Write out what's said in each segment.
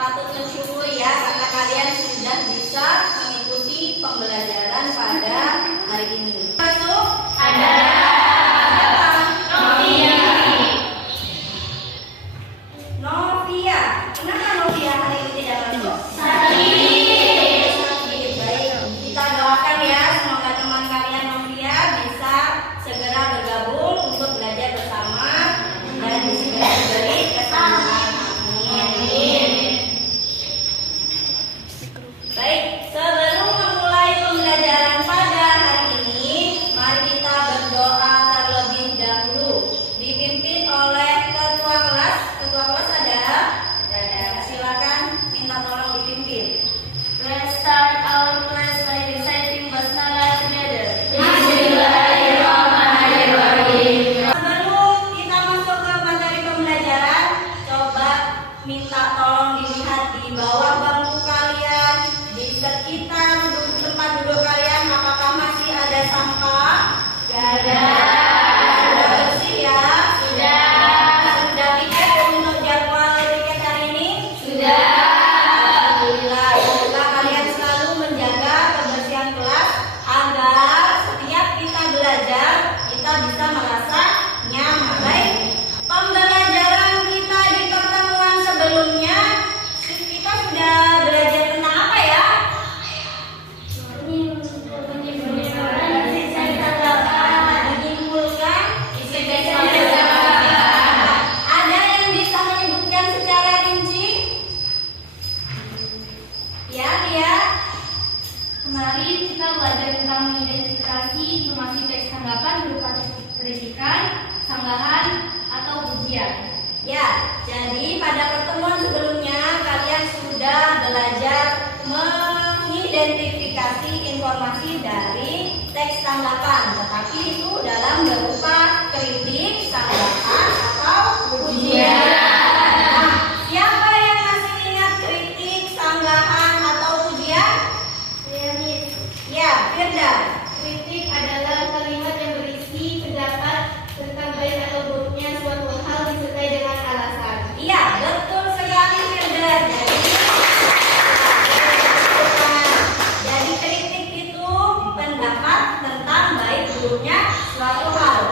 patut bersyukur ya karena kalian sudah bisa mengikuti pembelajaran pada hari ini. Masuk? Ada. Novia. Kenapa Novia hari ini tidak masuk? Sakit. Baik. Kita doakan ya semoga teman kalian Novia bisa segera bergabung untuk belajar bersama dan segera diberi kesenangan. Amin. Baik, sebelum memulai pembelajaran pada hari ini, mari kita berdoa terlebih dahulu. Dipimpin oleh ketua kelas. Ketua kelas ada? Silakan minta tolong dipimpin. Let's start our class by reciting basmalah together. Sebelum kita masuk ke materi pembelajaran, coba minta tolong dilihat di bawah bangku kalian, di sekitar tempat duduk kalian, apakah masih ada sampah? Ada. Sudah bersih ya? Sudah. Sudah tiket untuk jadwal tiket hari ini? Sudah. Alhamdulillah. Semoga kalian selalu menjaga kebersihan kelas agar setiap kita belajar kita bisa merasa nyaman. Baik. Pembelajaran kita di pertemuan sebelumnya kita sudah belajar tentang apa ya? Menyimpulkan isi teks pembelajaran. Ada yang bisa menyebutkan secara rinci? Ya, dia. Kemarin kita belajar tentang mengidentifikasi informasi teks tanggapan berupa kritikan, sanggahan, atau pujian. Ya, jadi pada pertemuan sebelumnya kalian sudah belajar mengidentifikasi informasi dari teks tanggapan, tetapi itu dalam berupa kritik, sanggahan, atau pujian. Nah, siapa yang masih ingat kritik, sanggahan, atau pujian? Ya, Firda. Kritik adalah kalimat yang berisi pendapat tentang baik atau buruknya suatu hal disertai dengan alasan. Iya, betul sekali Firda. Jadi kritik itu pendapat tentang baik buruknya suatu hal.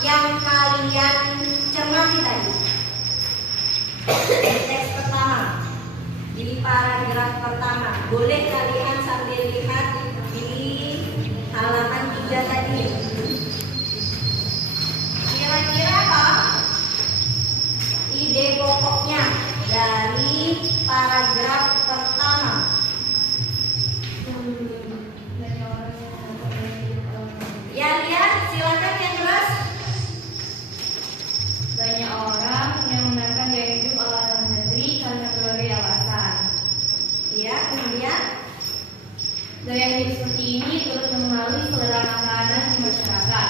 yang kalian cermati tadi. Teks pertama, di paragraf pertama, boleh kalian sambil lihat di halaman 3 tadi. Kira-kira apa ide pokoknya dari paragraf pertama? Ya, lihat, silakan yang keras. Banyak orang yang membenarkan gaya hidup ala dalam negeri karena berbagai alasan. Ya, kemudian Gaya hidup seperti ini turut mempengaruhi selera makanan di masyarakat.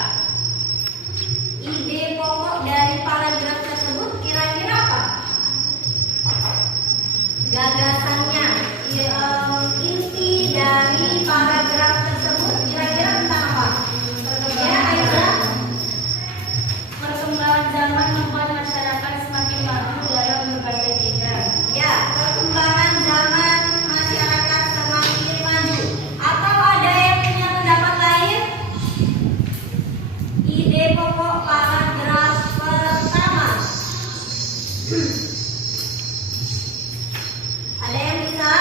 ide pokok dari paragraf tersebut kira-kira apa? Gagasannya, inti dari paragraf tersebut kira-kira tentang apa? Ya, Aisyah. Perkembangan zaman membuat masyarakat semakin maju dalam berbagai bidang. Ya, perkembangan zaman masyarakat semakin maju. Atau ada yang punya pendapat lain? Ide pokok paragraf pertama. Ada yang bisa?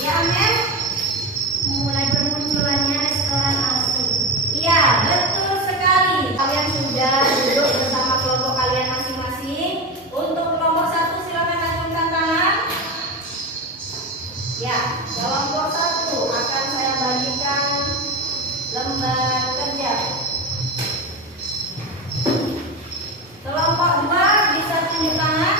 Ya, Amer? Mulai bermunculannya restoran asing. Iya, betul sekali. Kalian sudah duduk bersama kelompok kalian masing-masing. Untuk kelompok 1 silakan acungkan tangan. Ya, kelompok 1 akan saya bagikan lembar kerja. Kelompok 2 bisa tunjuk tangan.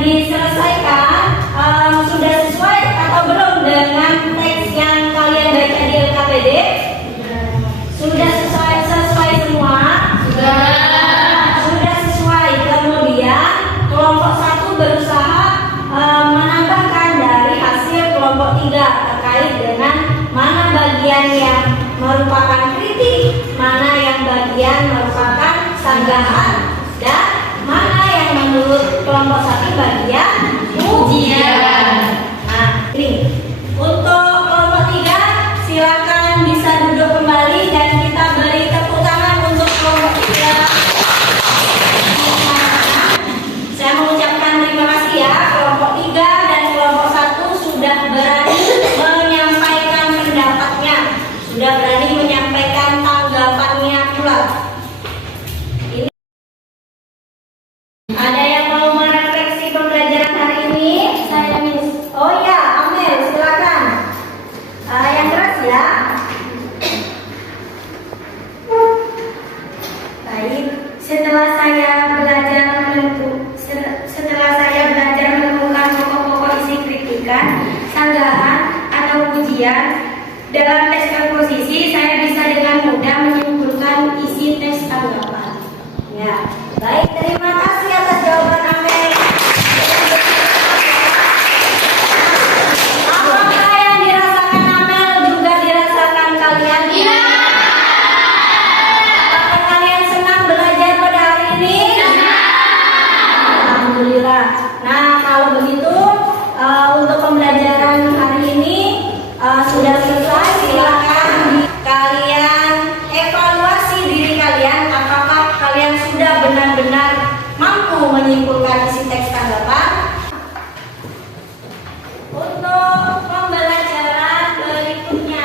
diselesaikan. Sudah sesuai atau belum dengan teks yang kalian baca di LKPD? Sudah sesuai semua? Sudah sesuai. Kemudian kelompok 1 berusaha menambahkan dari hasil kelompok 3 terkait dengan mana bagian yang merupakan kritik, mana yang bagian merupakan sanggahan, dan mana yang menurut kelompok 1 bagian ujian. Nah, ini untuk kelompok 3 silakan bisa duduk kembali dan kita beri tepuk tangan untuk kelompok 3. Saya mengucapkan terima kasih ya, kelompok 3 dan kelompok 1 sudah berani menyampaikan pendapatnya, sudah berani menyampaikan tanggapannya pula. Ini ada yang mau merefleksi pembelajaran hari ini? Saya Miss. Oh ya, Amel, silakan. Yang keras ya. Baik, setelah saya belajar menemukan pokok-pokok isi kritikan, sanggahan atau ujian dalam tes komposisi, saya bisa dengan mudah menyimpulkan isi tes tanggapan. Ya, baik, terima kasih atas jawaban Amel. Apakah yang dirasakan Amel juga dirasakan kalian? Iya. Apakah kalian senang belajar pada hari ini? Alhamdulillah. Nah, kalau begitu untuk pembelajaran hari ini sudah selesai. Silakan kalian evaluasi diri kalian, apakah kalian sudah benar-benar mampu menyimpulkan isi teks tanggapan. Untuk pembelajaran berikutnya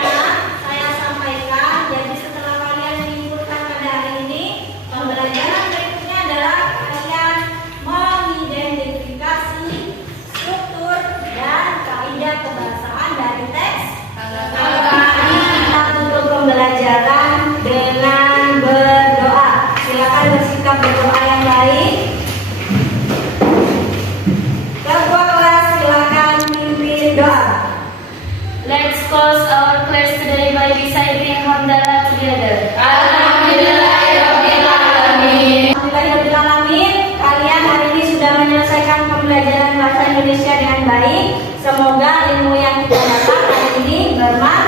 saya sampaikan. Jadi setelah kalian menyimpulkan pada hari ini, pembelajaran berikutnya adalah kalian mengidentifikasi struktur dan kaidah kebahasaan dari teks tanggapan. Kita tutup pembelajaran dengan berdoa. Silakan bersikap berdoa yang baik. Ketua kelas silakan pimpin doa. Let's close our class today by reciting hamdalah together. Alhamdulillahirobbilalamin. Kalian hari ini sudah menyelesaikan pembelajaran bahasa Indonesia dengan baik. Semoga ilmu yang kita dapat hari ini bermanfaat.